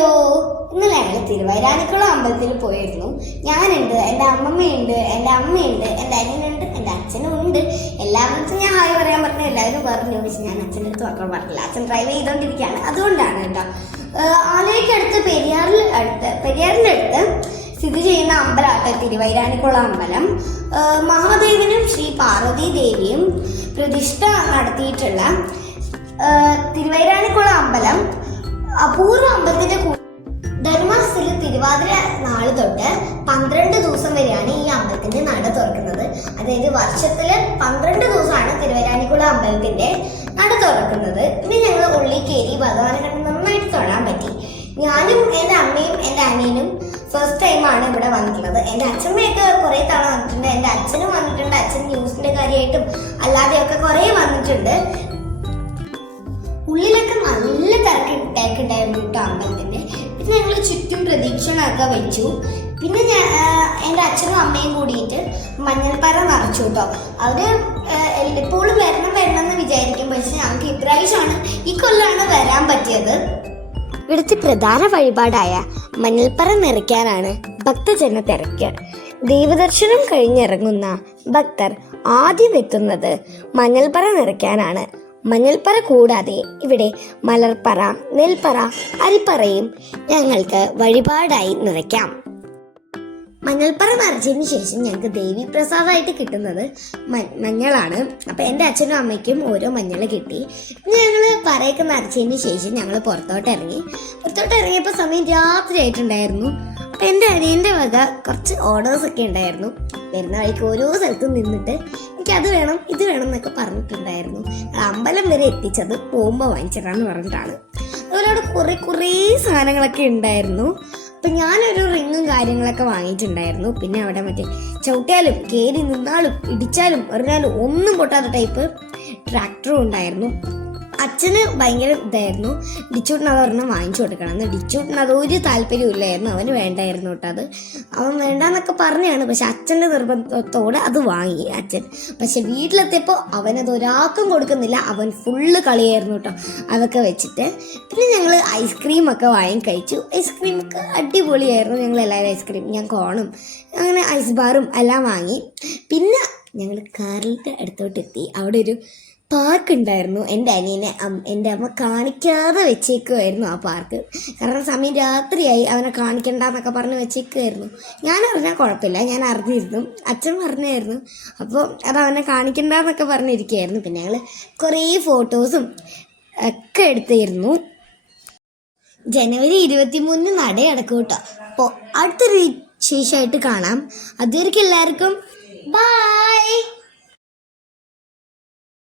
Hello, ഇന്നലെ ഞങ്ങൾ തിരുവൈരാനിക്കുളം അമ്പലത്തിൽ പോയിരുന്നു. ഞാനുണ്ട്, എൻ്റെ അമ്മമ്മയുണ്ട്, എൻ്റെ അമ്മയുണ്ട്, എൻ്റെ അനിയനുണ്ട്, എൻ്റെ അച്ഛനും ഉണ്ട്. എല്ലാവർക്കും ഞാൻ ഹായ് പറയാൻ പറഞ്ഞു. എല്ലാവരും പറഞ്ഞു. പക്ഷെ ഞാൻ അച്ഛൻ്റെ അടുത്ത് മാത്രം പറഞ്ഞില്ല. അച്ഛൻ ഡ്രൈവ് ചെയ്തുകൊണ്ടിരിക്കുകയാണ്, അതുകൊണ്ടാണ് കേട്ടോ. ആലയ്ക്കടുത്ത് പെരിയാറിൻ്റെ അടുത്ത് സ്ഥിതി ചെയ്യുന്ന അമ്പലമാട്ടെ തിരുവൈരാനിക്കുളം അമ്പലം. മഹാദേവനും ശ്രീ പാർവതി ദേവിയും പ്രതിഷ്ഠ നടത്തിയിട്ടുള്ള തിരുവൈരാനിക്കുളം അമ്പലം അപൂർവ അമ്പലത്തിന്റെ ധനുമാസത്തില് തിരുവാതിര നാള് തൊട്ട് 12 ദിവസം വരെയാണ് ഈ അമ്പലത്തിന്റെ നട തുറക്കുന്നത്. അതായത് വർഷത്തില് 12 ദിവസമാണ് തിരുവൈരാനിക്കുളം അമ്പലത്തിന്റെ നട തുറക്കുന്നത്. പിന്നെ ഞങ്ങൾ ഉള്ളിൽ കയറി ഭഗവാനെ കണ്ട് നന്നായിട്ട് തൊഴാൻ പറ്റി. ഞാനും എൻ്റെ അമ്മയും എൻ്റെ അനിയനും ഫസ്റ്റ് ടൈമാണ് ഇവിടെ വന്നിട്ടുള്ളത്. എൻ്റെ അച്ഛമ്മയൊക്കെ കുറേ തവണ വന്നിട്ടുണ്ട്. എൻ്റെ അച്ഛനും വന്നിട്ടുണ്ട്. അച്ഛൻ ന്യൂസിന്റെ കാര്യമായിട്ടും അല്ലാതെയൊക്കെ കുറേ വന്നിട്ടുണ്ട്. ഉള്ളിലൊക്കെ നല്ല തിരക്കുണ്ടായിരുന്നു കേട്ടോ അമ്പലത്തിന്റെ. പിന്നെ ഞങ്ങൾ ചുറ്റും പ്രദക്ഷിണമൊക്കെ വെച്ചു. പിന്നെ എൻ്റെ അച്ഛനും അമ്മയും കൂടിയിട്ട് മഞ്ഞൾപ്പാറ നിറച്ചു കേട്ടോ. അവര് എപ്പോഴും വരണം എന്ന് വിചാരിക്കും. പക്ഷെ ഞങ്ങൾക്ക് ഇപ്രാവശ്യമാണ്, ഈ കൊല്ലാണ് വരാൻ പറ്റിയത്. ഇവിടുത്തെ പ്രധാന വഴിപാടായ മഞ്ഞൾപ്പറ നിറയ്ക്കാനാണ് ഭക്തജന തിരക്ക്. ദൈവദർശനം കഴിഞ്ഞിറങ്ങുന്ന ഭക്തർ ആദ്യം എത്തുന്നത് മഞ്ഞൾപ്പറ നിറയ്ക്കാനാണ്. മഞ്ഞൾപ്പറ കൂടാതെ ഇവിടെ മലർപ്പറ, നെൽപ്പറ, അരിപ്പറയും ഞങ്ങൾക്ക് വഴിപാടായി നിറയ്ക്കാം. മഞ്ഞൾപ്പറ നിറച്ചതിന് ശേഷം ഞങ്ങൾക്ക് ദേവി പ്രസാദമായിട്ട് കിട്ടുന്നത് മഞ്ഞളാണ്. അപ്പം എൻ്റെ അച്ഛനും അമ്മയ്ക്കും ഓരോ മഞ്ഞൾ കിട്ടി. ഞങ്ങൾ പറയൊക്കെ നിറച്ചതിന് ശേഷം ഞങ്ങൾ പുറത്തോട്ട് ഇറങ്ങിയപ്പോൾ സമയം രാത്രി ആയിട്ടുണ്ടായിരുന്നു. അപ്പം എൻ്റെ അനിയൻ്റെ വക കുറച്ച് ഓർഡേഴ്സൊക്കെ ഉണ്ടായിരുന്നു. വരുന്ന വഴിക്ക് ഓരോ സ്ഥലത്തും നിന്നിട്ട് എനിക്കത് വേണം ഇത് വേണം എന്നൊക്കെ പറഞ്ഞിട്ടുണ്ടായിരുന്നു. അമ്പലം വരെ എത്തിച്ചത് പോകുമ്പോൾ വാങ്ങിച്ചിടാന്ന് പറഞ്ഞിട്ടാണ്. അതുപോലെ അവിടെ കുറേ സാധനങ്ങളൊക്കെ ഉണ്ടായിരുന്നു. അപ്പം ഞാനൊരു റിങ്ങും കാര്യങ്ങളൊക്കെ വാങ്ങിയിട്ടുണ്ടായിരുന്നു. പിന്നെ അവിടെ മറ്റേ ചവിട്ടിയാലും കയറി നിന്നാലും ഇടിച്ചാലും എറിഞ്ഞാലും ഒന്നും പൊട്ടാത്ത ടൈപ്പ് ട്രാക്ടറും ഉണ്ടായിരുന്നു. അച്ഛന് ഭയങ്കര ഇതായിരുന്നു, ഡിച്ചൂട്ടിന് അതൊരെണ്ണം വാങ്ങിച്ചു കൊടുക്കണം എന്ന്. ഡിച്ചൂട്ടിന് അതൊരു താല്പര്യവും ഇല്ലായിരുന്നു, അവന് വേണ്ടായിരുന്നു കേട്ടോ. അത് അവൻ വേണ്ടാന്നൊക്കെ പറഞ്ഞാണ്. പക്ഷെ അച്ഛൻ്റെ നിർബന്ധത്തോടെ അത് വാങ്ങി അച്ഛൻ. പക്ഷെ വീട്ടിലെത്തിയപ്പോൾ അവനത് ഒരാൾക്കും കൊടുക്കുന്നില്ല. അവൻ ഫുള്ള് കളിയായിരുന്നു കേട്ടോ അതൊക്കെ വെച്ചിട്ട്. പിന്നെ ഞങ്ങൾ ഐസ്ക്രീമൊക്കെ വാങ്ങി കഴിച്ചു. ഐസ്ക്രീമൊക്കെ അടിപൊളിയായിരുന്നു. ഞങ്ങൾ എല്ലാവരും ഐസ്ക്രീം, ഞാൻ കോണും അങ്ങനെ ഐസ് ബാറും എല്ലാം വാങ്ങി. പിന്നെ ഞങ്ങൾ കാറിൻ്റെ അടുത്തോട്ടെത്തി. അവിടെ ഒരു പാർക്ക് ഉണ്ടായിരുന്നു. എൻ്റെ അനിയനെ എൻ്റെ അമ്മ കാണിക്കാതെ വെച്ചേക്കുമായിരുന്നു ആ പാർക്ക്. കാരണം സമയം രാത്രിയായി, അവനെ കാണിക്കണ്ടെന്നൊക്കെ പറഞ്ഞ് വെച്ചേക്കുമായിരുന്നു. ഞാൻ അറിഞ്ഞാൽ കുഴപ്പമില്ല, ഞാൻ അറിഞ്ഞിരുന്നു, അച്ഛൻ പറഞ്ഞായിരുന്നു. അപ്പോൾ അത് അവനെ കാണിക്കണ്ടെന്നൊക്കെ പറഞ്ഞിരിക്കുകയായിരുന്നു. പിന്നെ ഞങ്ങൾ കുറേ ഫോട്ടോസും ഒക്കെ എടുത്തിരുന്നു. ജനുവരി 23 നടയടക്കും കേട്ടോ. അപ്പോൾ അടുത്തൊരു വിശേഷമായിട്ട് കാണാം. അതുവരെയ്ക്കും എല്ലാവർക്കും ബൈ.